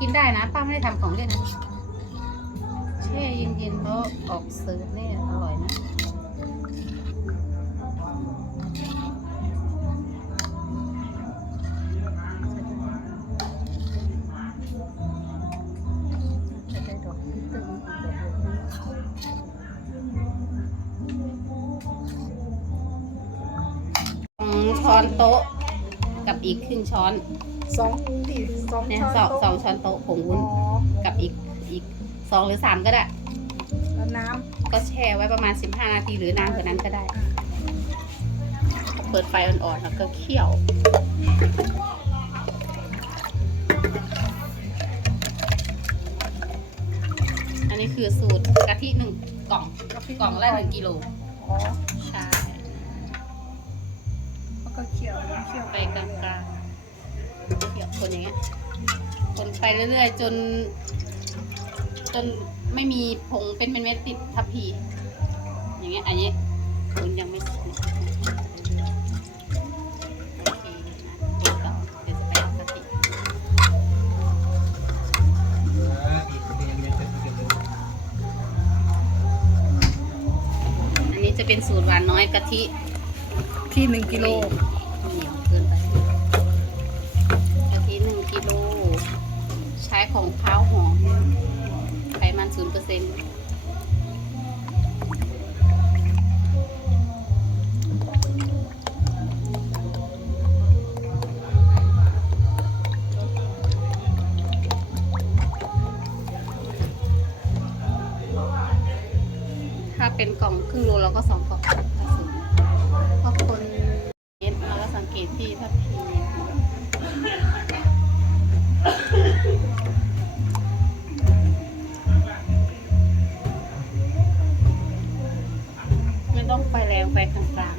กินได้นะ ป้าไม่ได้ทำของเล่นนะแช่เย็นๆแล้วออกเสิร์ฟเนี่ยอร่อยนะจะได้ดอกพิตึงดอกบัวสองช้อนโต๊ะ กับอีกครึ่งช้อนสองดิสองเนี่ยช้อนสองสองโต๊ะช้อนโต๊ะผงอ๋วุ้นอกับอีกอีกสองหรือสามก็ได้ แล้วน้ก็แช่ไว้ประมาณ 15 นาทีหรือนานกว่านั้นก็ได้เปิดไฟอ่อนๆแล้วก็เคี่ยว อันนี้คือสูตรกะทิหนึ่งกล่องำกะทิกล่องละหนึ่งกิโล อ๋อ ใช่แล้ว ก็เคี่ยวเคี่ยวไปกลางๆเคี่ยวคนอย่างเงี้ยคนไปเรื่อยๆ จน จนไม่มีผงเป็นเม็ดติดทับพีอย่างเงี้ยอันนี้คนยังไม่ต่อเดี๋ยวจะไปเอากะทิอันนี้จะเป็นสูตรหวานน้อยกะทิที่หนึ่งกิโล อร์เซ็นต์ถ้าเป็นกล่องครึ่งโลเราก็สองกล่องผสมเพราะคนเอ็นเราก็สังเกตที่ถ้าพี งไฟแรงไฟกลาง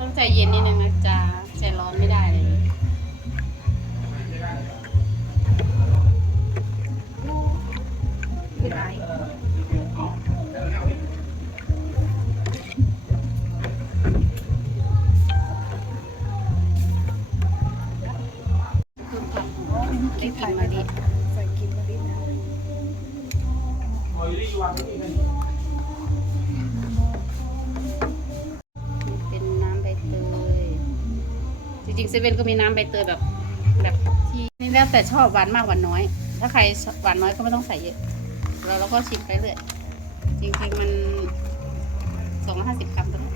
ต้องใจเย็นนิดนึงนะจ๊ะ อ๋อมีได้กิกินนไทยมะลิใส่กินมะลินะเป็นน้ำใบเตย จริงๆเซเว่นก็มีน้ำใบเตยแบบแบบที่นี่แล้วแต่ชอบหวานมากหวานน้อย ถ้าใครหวานน้อยก็ไม่ต้องใส่เยอะแล้วเราก็ชิมไปเรื่อยจริงๆมันสองห้าสิบกรัมก็ได้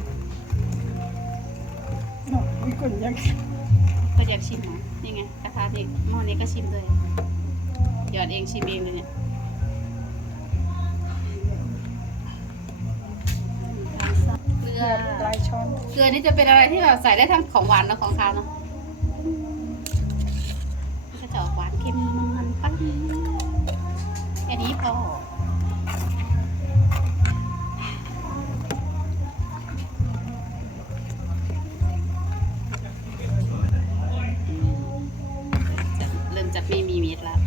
เนาะมีคนยังก็อยากชิมนะนี่ไง กระทะนี้หม้อนี้ก็ชิมด้วยหยอดเองชิมเองเลยเนี่ยเกลือปลายช้อนเกลือนี่จะเป็นอะไรที่แบบใส่ได้ทั้งของหวานและของคาวเนาะ จะไม่มีเม็ดแล้ว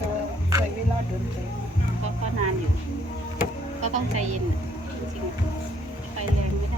ตัวใส่เวลาเดินไปก็ก็นานอยู่ ก็ต้องใจเย็นจริงๆไฟแรงไม่ได้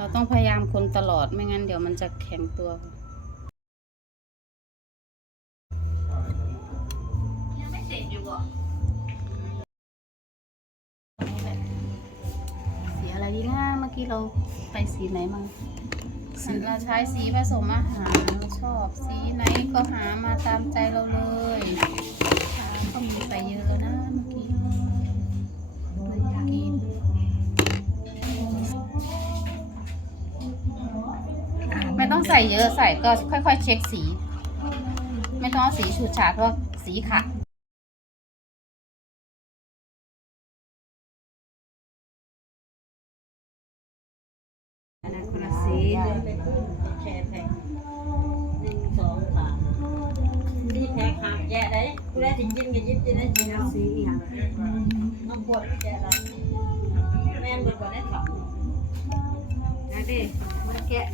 เราต้องพยายามคนตลอดไม่งั้นเดี๋ยวมันจะแข็งตัวสีอะไรดีนะเมื่อกี้เราไปสีไหนมาสีเราใช้สีผสมอาหารชอบสีไหนก็หามาตามใจเราเลยก็มีไปเยอะแล้วนะ ต้องใส่เยอะใส่ก็ค่อยๆ เช็คสี ไม่ต้องเอาสีฉูดฉาดเพราะว่าสีขาดอันนั้นคนละสีแค่แพ็คหนึ่งสองสามนี่แพ็คหักแยะได้กูได้ถึงยินกันยิบยินได้ยินเอาสีอย่างน้องปวดแยะได้แม่นบนบนได้ถอดนะดิมาแกะ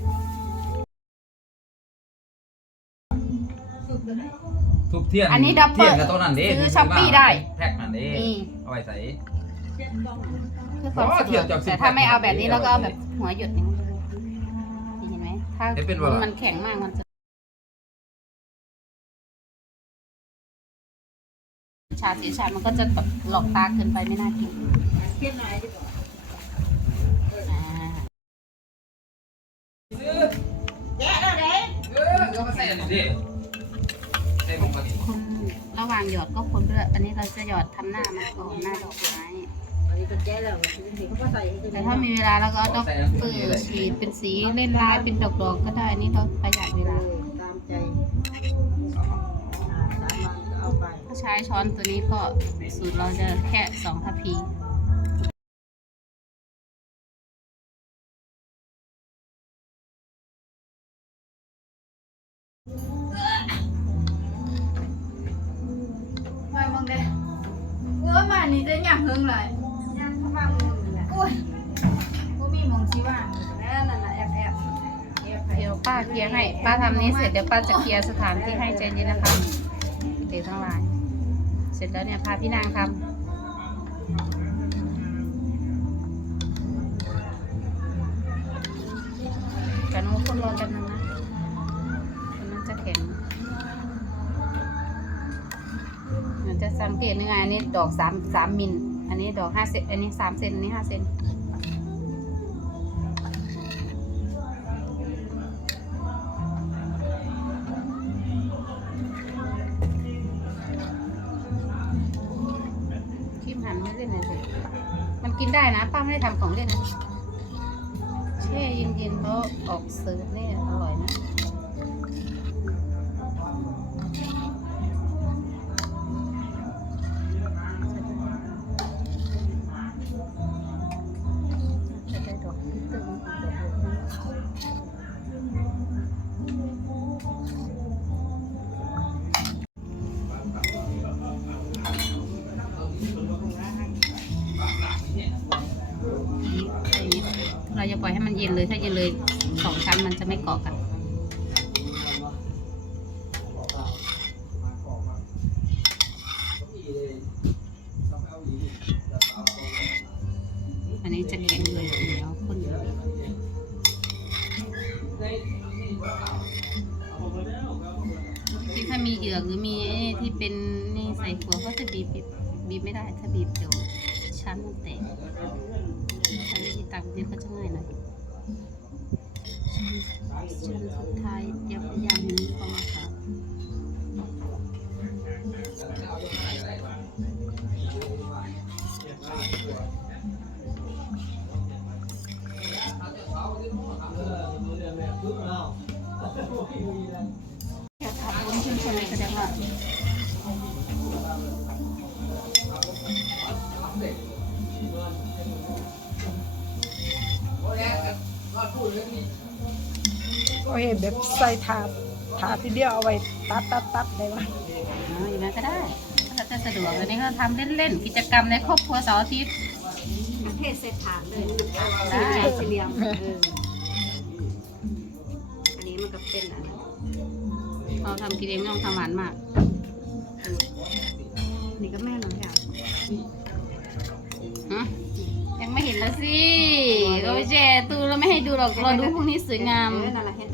ทุบเทียนอันนี้ดับเบิ้ลเทียนกับตัวนั้นเด้ซื้อ Shopee ได้ แพ็คนั่นเด้นี่เอาไว้ใส่เจ็ดกล้องเพื่อความอ๋อสะเทีดยวบกจากสิบแต่ถ้าไม่เอาแบบนี้เราก็เอาแบบหัวหยุดอย่างนี้เห็นไหมถ้าเอ๊ะเป็นวะมันแข็งมากมันจะชาสีชามันก็จะแบบหลอกตาเกินไปไม่น่ากินเทียนหน่อยดีกว่าอ่าแยะแล้วเด้เออเอามาใส่อันนี้เด้ ระหว่างหยอดก็คนด้วย อันนี้เราจะหยอดทำหน้ามันก่อนหน้าดอกไม้อันนี้ก็แยะแล้วถึงเขาก็ใส่ให้แต่ถ้ามีเวลาเราก็เอาดอกเปือฉีดเป็นสีเล่นลายเป็นดอกๆก็ได้นี่เราประหยัดเวลา ตามใจสามวันก็เอาไป ถ้าใช้ช้อนตัวนี้ก็สูตรเราจะแค่สองทัพพีามานี่ได้ยังเฮิงเลยยังเข้ามามึงเนี่ยโอ้ยกูมีหมองชีว่างแล้วนั่นน่ะแอบแอบแอบไปเดี๋ยวป้าเคลียร์ให้ ป้าทำนี้เสร็จเดี๋ยวป้าจะเคลียร์สถานที่ให้ใจเย็นนะคะเด็กทั้งหลาย เสร็จแล้วเนี่ยพาพี่นางทำกันว่าคนรอกันนึงนะคน สังเกตยังไงอันนี้ดอกสามสามมิลอันนี้ดอกห้าเซนอันนี้สามเซนอันนี้ห้าเซนครีมหันไม่เล่นเลยสิมันกินได้นะ ป้าไม่ได้ทำของเล่นนะแช่เย็นๆเขาะออกเสิร์ฟนี่อร่อยนะ เราจะปล่อยให้มันเย็นเลย ถ้าเย็นเลยสองชั้นมันจะไม่เกาะกันอันนี้จะแข็งเลยทีเดียวคนเดียวที่ถ้ามีเหยือกหรือมีที่เป็นนี่ใส่ขัวก็จะบีบบีบบีบไม่ได้ถ้าบีบเดี๋ยว ชั้นมันแตกใช้วิธีตักเดียวก็จะง่ายหน่อยชั้นสุดท้ายเดี๋ยวพยายามนี้ก็มาค่ะแโอ้ยแบบใส่ถาดถาดทีเดียวเอาไว้ตัดตัดตัดได้วะอ๋ออย่างนั้นก็ได้ถ้าจะสะดวกอันนี้ก็ทำเล่นๆ กิจกรรมในครอบครัวเสาร์อาทิตย์เทศเศษฐานเลยได้สี่เหลี่ยมเอออันนี้มันก็เป็นอันนั้นเราทำกินเองไม่ต้องทำหวานมาก นี่ก็แม่น้องอยากฮะยังไม่เห็นแล้วสิก็ไปแช่ตู้แล้วไม่ให้ดูหรอกรอดูพรุ่งนี้สวยงามเออนั่นแหละเห็นแต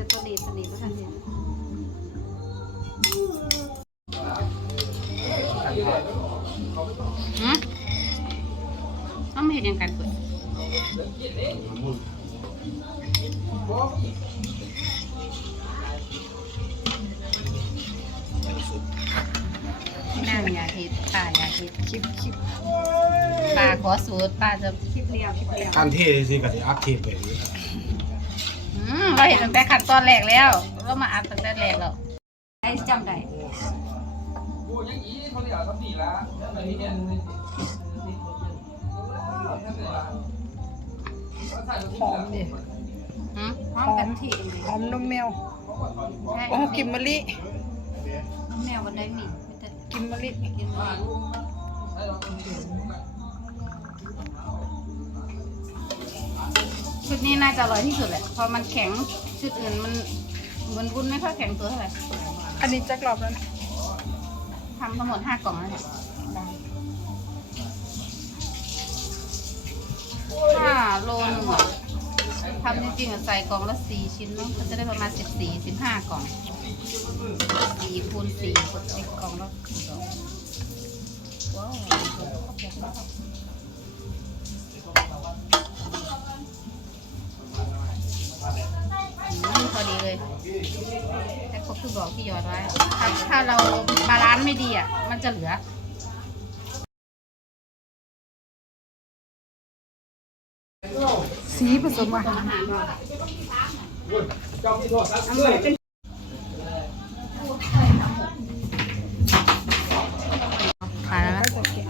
่ตัวนี้ตัวนี้ ฮะต้องไม่เห็นยังกันเปิดนั่งอย่าเฮ็ดป้าอย่าเฮ็ดคลิปคลิปป้าขอสูตรป้าจะคลิปเรียวคลิปเรียวการเทสิก็สิอัพเทปไปนี่อืมเราเห็นตั้งแต่ขั้นตอนแรกแล้วเรามาอัดตั้งแต่แรกแล้วได้จำได้กูยังอีเขาเรียกทำดีละอันนี้เนี่ย หอมดิหืมพร้อมกันทีหอมนมแมวใช่โอ้กินมะลิแมววันใดมีแต่กินมะลิกินมาชุดนี้น่าจะอร่อยที่สุดแหละเพราะมันแข็งชุดอื่นมันมันวุ้นไม่ค่อยแข็งตัวเท่าไหร่อันนี้จักรอบแล้วนะทำทั้งหมดห้ากล่องแล้วเนี่ย ห้าโลหนึ่งทำจริงๆอะใส่กล่องละสี่ชิ้นเนาะก็จะได้ประมาณสิบสี่สิบห้ากล่องสี่คูณสี่กดสิบกล่องแล้วกี่อกว้าวพอดีเลยแค่ครบทุกดอกที่หยอดไว้ถ้าถ้าเราบาลานซ์ไม่ดีอะ มันจะเหลือ สีผสมอาหารเจ้าที่โทษซักเสื้อขายแล้วนะก็จะแกะ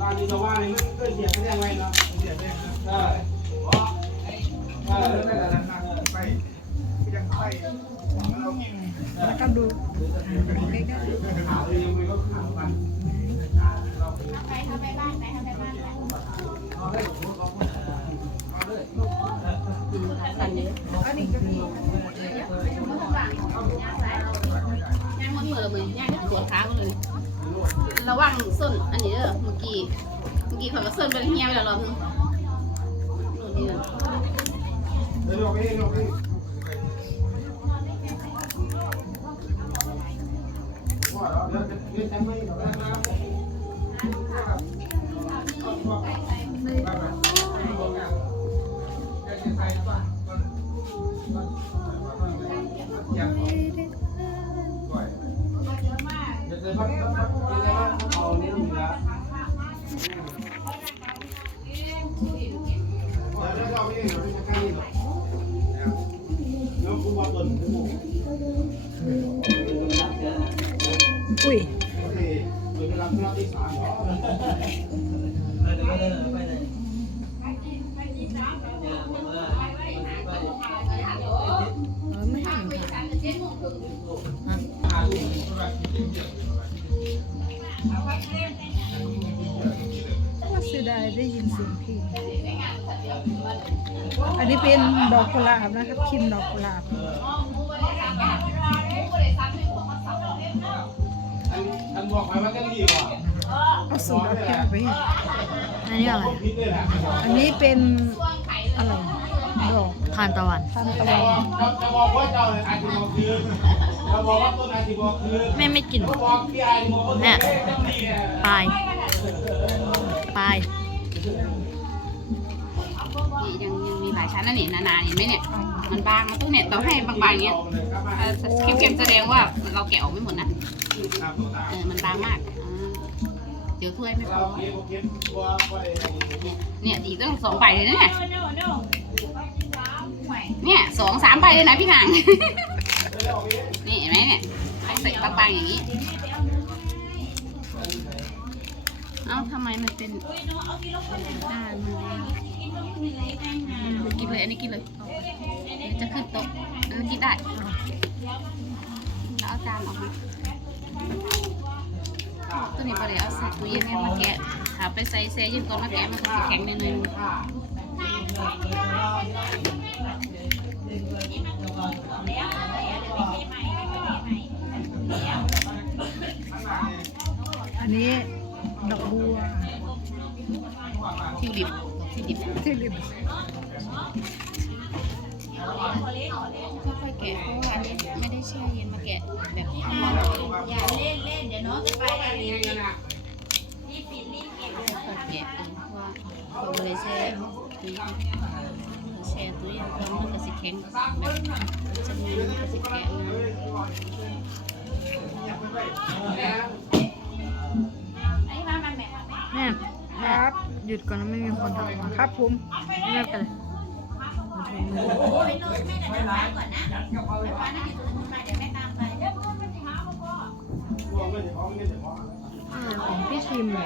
ร้านนี้จะ วขาเลยระวังส้นอันนี้เด้อเมื่อกี้เมื่อกี้เขาก็ส้นไปเฮียไปแล้วรอบนึงนู่นนี่นะเดี๋ยวไป เอาเรื่องนี้ละ ว่าเสียดายได้ยินเสียงเพลงอันนี้เป็นดอกกุหลาบนะครับคิมดอกกุหลาบอันบอกไปว่าจะดีกว่าเอาสูตรเอาแก้วไปให้อันนี้อะไรพิษเลยแหละอันนี้เป็นอะไรดอกทานตะวัน ทานตะวัน จะบอกว่าเจ้าเลยอาจจะบอกคือ แม่ไม่กินเนี่ยปลายปลายยังยังมีหลายชั้นนะนี่นาๆเห็นไหมเนี่ย มันบางมันต้องเนี่ยต้องให้บางๆเงี้ยเข้มๆแสดงว่าเราแกะออกไม่หมดนะเออมันบางมากเดี๋ยวถ้วยไม่พอเนี่ยอีกตั้งสองใบเลยนะเนี่ยเนี่ยสองสามใบเลยนะพี่หาง มเนี่ยต้องใส่บางๆอย่างนี้ เอ้าทำไมมันเป็นด้านมันกินเลย อันนี้กินเลย จะขึ้นโต๊ะอันนี้กินได้แล้วเอาจานออกมาตัวนี้ไปเลยเอาใส่ตู้เย็นเนี่ยมาแกะหาไปใส่เซยืนก่อนมาแกะมันก็จะแข็งหน่อยนึง อันนี้ดอกบัวทิวลิปทิวลิปที่ริมค่อยๆแกะเพราะว่าอันนี้ไม่ได้แช่เย็นมาแกะแบบอย่าเล่นเล่นเดี๋ยวน้องจะไปอันนี้ค่อยๆแกะเองเพราะว่าเขาเลยแช่ตู้ยแช่ตู้ยแล้วมันก็สิแข็งแบบจะมีมันก็สิแข็งนะ หยุดก่อนนะไม่มีคนทักมาครับผมไม่เป็นไรพวกมันจะของมันจะของอ่าของพี่ชิมหม